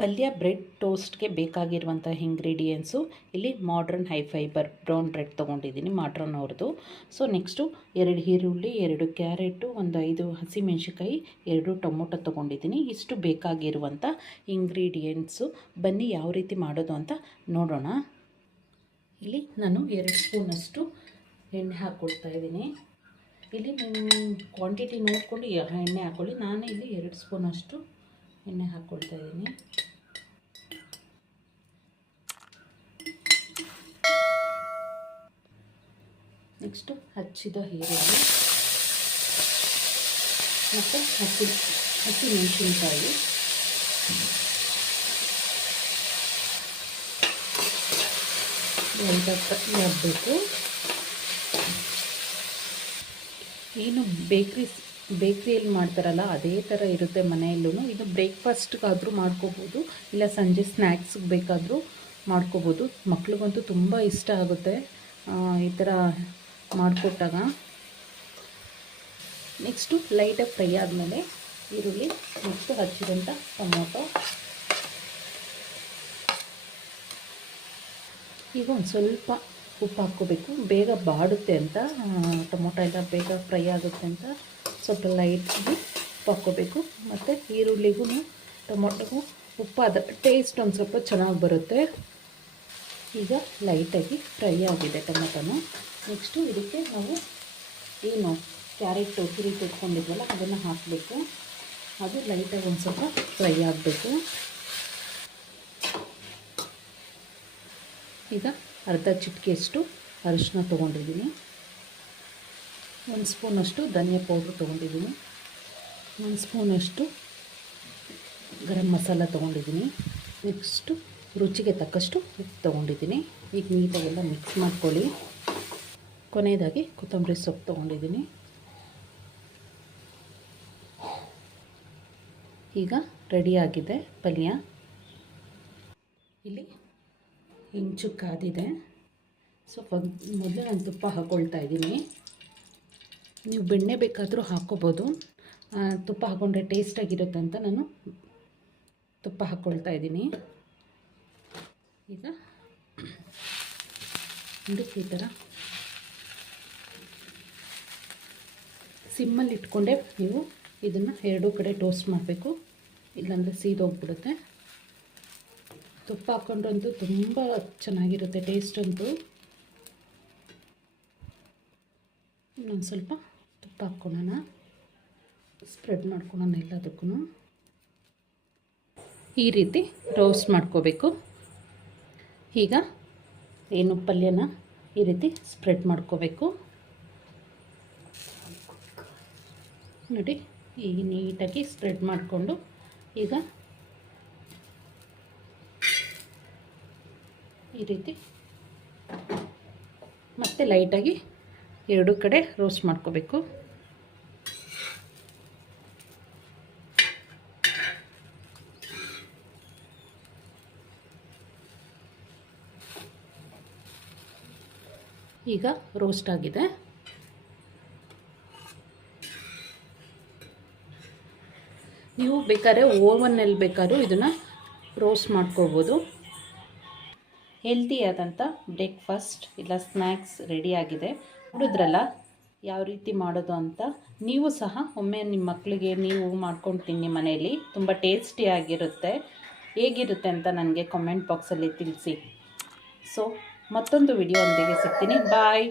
ಪಲ್ಯ ಬ್ರೆಡ್ ಟೋಸ್ಟ್ಗೆ ಬೇಕಾಗಿರುವಂಥ ಇಂಗ್ರೀಡಿಯೆಂಟ್ಸು ಇಲ್ಲಿ modern high fibre brown bread ತೊಗೊಂಡಿದ್ದೀನಿ ಮಾಡ್ರನ್ ಅವ್ರದ್ದು. ಸೊ ನೆಕ್ಸ್ಟು 2 ಈರುಳ್ಳಿ, 2 ಕ್ಯಾರೆಟು, ಒಂದು 5 ಹಸಿಮೆಣ್ಸಿಕಾಯಿ, 2 ಟೊಮೊಟೊ ತೊಗೊಂಡಿದ್ದೀನಿ. ಇಷ್ಟು ಬೇಕಾಗಿರುವಂಥ ಇಂಗ್ರೀಡಿಯೆಂಟ್ಸು. ಬನ್ನಿ ಯಾವ ರೀತಿ ಮಾಡೋದು ಅಂತ ನೋಡೋಣ. ಇಲ್ಲಿ ನಾನು 2 ಸ್ಪೂನಷ್ಟು ಎಣ್ಣೆ ಹಾಕ್ಕೊಳ್ತಾ ಇದ್ದೀನಿ. ಇಲ್ಲಿ ನಿಮ್ಮ ಕ್ವಾಂಟಿಟಿ ನೋಡಿಕೊಂಡು ಎಣ್ಣೆ ಹಾಕ್ಕೊಳ್ಳಿ. ನಾನು ಇಲ್ಲಿ 2 ಸ್ಪೂನಷ್ಟು ಎಣ್ಣೆ ಹಾಕ್ಕೊಳ್ತಾ ಇದ್ದೀನಿ. ನೆಕ್ಸ್ಟು ಹಚ್ಚಿದ ಈರುಳ್ಳಿ ಮತ್ತು ಹಸಿಮೆಣಸಿನಕಾಯಿ, ಲೈಟಾಗಿ ಹಾಕಬೇಕು. ಏನು ಬೇಕ್ರಿಯಲ್ಲಿ ಮಾಡ್ತಾರಲ್ಲ ಅದೇ ಥರ ಇರುತ್ತೆ ಮನೆಯಲ್ಲೂ. ಇದು ಬ್ರೇಕ್ಫಾಸ್ಟ್ಗಾದರೂ ಮಾಡ್ಕೋಬೋದು, ಇಲ್ಲ ಸಂಜೆ ಸ್ನ್ಯಾಕ್ಸ್ಗೆ ಬೇಕಾದರೂ ಮಾಡ್ಕೋಬೋದು. ಮಕ್ಳಿಗಂತೂ ತುಂಬ ಇಷ್ಟ ಆಗುತ್ತೆ ಈ ಥರ ಮಾಡಿಕೊಟ್ಟಾಗ. ನೆಕ್ಸ್ಟು ಲೈಟಾಗಿ ಫ್ರೈ ಆದಮೇಲೆ ಈರುಳ್ಳಿ, ನೆಕ್ಸ್ಟು ಹಚ್ಚಿದಂಥ ಟೊಮೊಟೊ. ಈಗ ಒಂದು ಸ್ವಲ್ಪ ಉಪ್ಪು ಹಾಕ್ಕೋಬೇಕು, ಬೇಗ ಬಾಡುತ್ತೆ ಅಂತ. ಟೊಮೊಟೊ ಎಲ್ಲ ಬೇಗ ಫ್ರೈ ಆಗುತ್ತೆ ಅಂತ ಸ್ವಲ್ಪ ಲೈಟಾಗಿ ಉಪ್ಪು ಹಾಕ್ಕೋಬೇಕು. ಮತ್ತು ಈರುಳ್ಳಿಗೂ ಟೊಮೊಟೊಗೂ ಉಪ್ಪಾದ ಟೇಸ್ಟ್ ಒಂದು ಸ್ವಲ್ಪ ಚೆನ್ನಾಗಿ ಬರುತ್ತೆ. ಈಗ ಲೈಟಾಗಿ ಫ್ರೈ ಆಗಿದೆ ಟೊಮೊಟೊನು. ನೆಕ್ಸ್ಟು ಇದಕ್ಕೆ ನಾವು ಏನು ಕ್ಯಾರೆಟು ತುರಿ ಇಟ್ಕೊಂಡಿದ್ವಲ್ಲ ಅದನ್ನು ಹಾಕಬೇಕು. ಅದು ಲೈಟಾಗಿ ಒಂದು ಸ್ವಲ್ಪ ಫ್ರೈ ಆಗಬೇಕು. ಈಗ ಅರ್ಧ ಚಿಟಿಕೆಯಷ್ಟು ಅರಿಶಿನ ತೊಗೊಂಡಿದ್ದೀನಿ. 1 ಸ್ಪೂನಷ್ಟು ಧನಿಯಾ ಪೌಡ್ರ್ ತೊಗೊಂಡಿದ್ದೀನಿ. 1 ಸ್ಪೂನಷ್ಟು ಗರಂ ಮಸಾಲ ತೊಗೊಂಡಿದ್ದೀನಿ. ನೆಕ್ಸ್ಟು ರುಚಿಗೆ ತಕ್ಕಷ್ಟು ಉಪ್ಪು ತೊಗೊಂಡಿದ್ದೀನಿ. ಈಗ ನೀಟಾಗೆಲ್ಲ ಮಿಕ್ಸ್ ಮಾಡ್ಕೊಳ್ಳಿ. ಕೊನೆಯದಾಗಿ ಕೊತ್ತಂಬರಿ ಸೊಪ್ಪು ತೊಗೊಂಡಿದ್ದೀನಿ. ಈಗ ರೆಡಿಯಾಗಿದೆ ಪಲ್ಯ. ಇಲ್ಲಿ ಇಂಚು ಕಾದಿದೆ. ಸ್ವಲ್ಪ ಮೊದಲು ನಾನು ತುಪ್ಪ ಹಾಕ್ಕೊಳ್ತಾ ಇದ್ದೀನಿ. ನೀವು ಬೆಣ್ಣೆ ಬೇಕಾದರೂ ಹಾಕ್ಕೋಬೋದು. ತುಪ್ಪ ಹಾಕ್ಕೊಂಡ್ರೆ ಟೇಸ್ಟಾಗಿರುತ್ತೆ ಅಂತ ನಾನು ತುಪ್ಪ ಹಾಕ್ಕೊಳ್ತಾ ಇದ್ದೀನಿ. ಈಗ ಈ ಥರ ಸಿಮ್ಮಲ್ಲಿ ಇಟ್ಕೊಂಡೆ ನೀವು ಇದನ್ನು 2 ಕಡೆ ಟೋಸ್ಟ್ ಮಾಡಬೇಕು, ಇಲ್ಲಾಂದರೆ ಸೀದೋಗ್ಬಿಡುತ್ತೆ. ತುಪ್ಪ ಹಾಕ್ಕೊಂಡ್ರಂತೂ ತುಂಬ ಚೆನ್ನಾಗಿರುತ್ತೆ ಟೇಸ್ಟ್ ಅಂತೂ. ಇನ್ನೊಂದು ಸ್ವಲ್ಪ ತುಪ್ಪ ಹಾಕ್ಕೊಳ್ಳೋಣ, ಸ್ಪ್ರೆಡ್ ಮಾಡ್ಕೊಳ್ಳೋಣ ಎಲ್ಲದಕ್ಕೂ. ಈ ರೀತಿ ರೋಸ್ಟ್ ಮಾಡ್ಕೋಬೇಕು. ಈಗ ಏನು ಪಲ್ಯನ ಈ ರೀತಿ ಸ್ಪ್ರೆಡ್ ಮಾಡ್ಕೋಬೇಕು ನೋಡಿ. ಈಗ ನೀಟಾಗಿ ಸ್ಪ್ರೆಡ್ ಮಾಡಿಕೊಂಡು ಈಗ ಈ ರೀತಿ ಮತ್ತೆ ಲೈಟಾಗಿ 2 ಕಡೆ ರೋಸ್ಟ್ ಮಾಡ್ಕೋಬೇಕು. ಈಗ ರೋಸ್ಟ್ ಆಗಿದೆ. ನೀವು ಬೇಕಾದ್ರೆ ಓವನ್ನಲ್ಲಿ ಬೇಕಾದ್ರೂ ಇದನ್ನು ರೋಸ್ಟ್ ಮಾಡ್ಕೋಬೋದು. ಹೆಲ್ದಿಯಾದಂಥ ಬ್ರೇಕ್ಫಾಸ್ಟ್ ಇಲ್ಲ ಸ್ನ್ಯಾಕ್ಸ್ ರೆಡಿಯಾಗಿದೆ. ನೋಡಿದ್ರಲ್ಲ ಯಾವ ರೀತಿ ಮಾಡೋದು ಅಂತ. ನೀವು ಸಹ ಒಮ್ಮೆ ನಿಮ್ಮ ಮಕ್ಕಳಿಗೆ ನೀವು ಮಾಡ್ಕೊಂಡು ತಿನ್ನಿ ಮನೆಯಲ್ಲಿ. ತುಂಬ ಟೇಸ್ಟಿಯಾಗಿರುತ್ತೆ. ಹೇಗಿರುತ್ತೆ ಅಂತ ನನಗೆ ಕಾಮೆಂಟ್ ಬಾಕ್ಸಲ್ಲಿ ತಿಳಿಸಿ. ಸೊ ಮತ್ತೊಂದು ವಿಡಿಯೋ ಒಂದಿಗೆ ಸಿಗ್ತೀನಿ. ಬಾಯ್.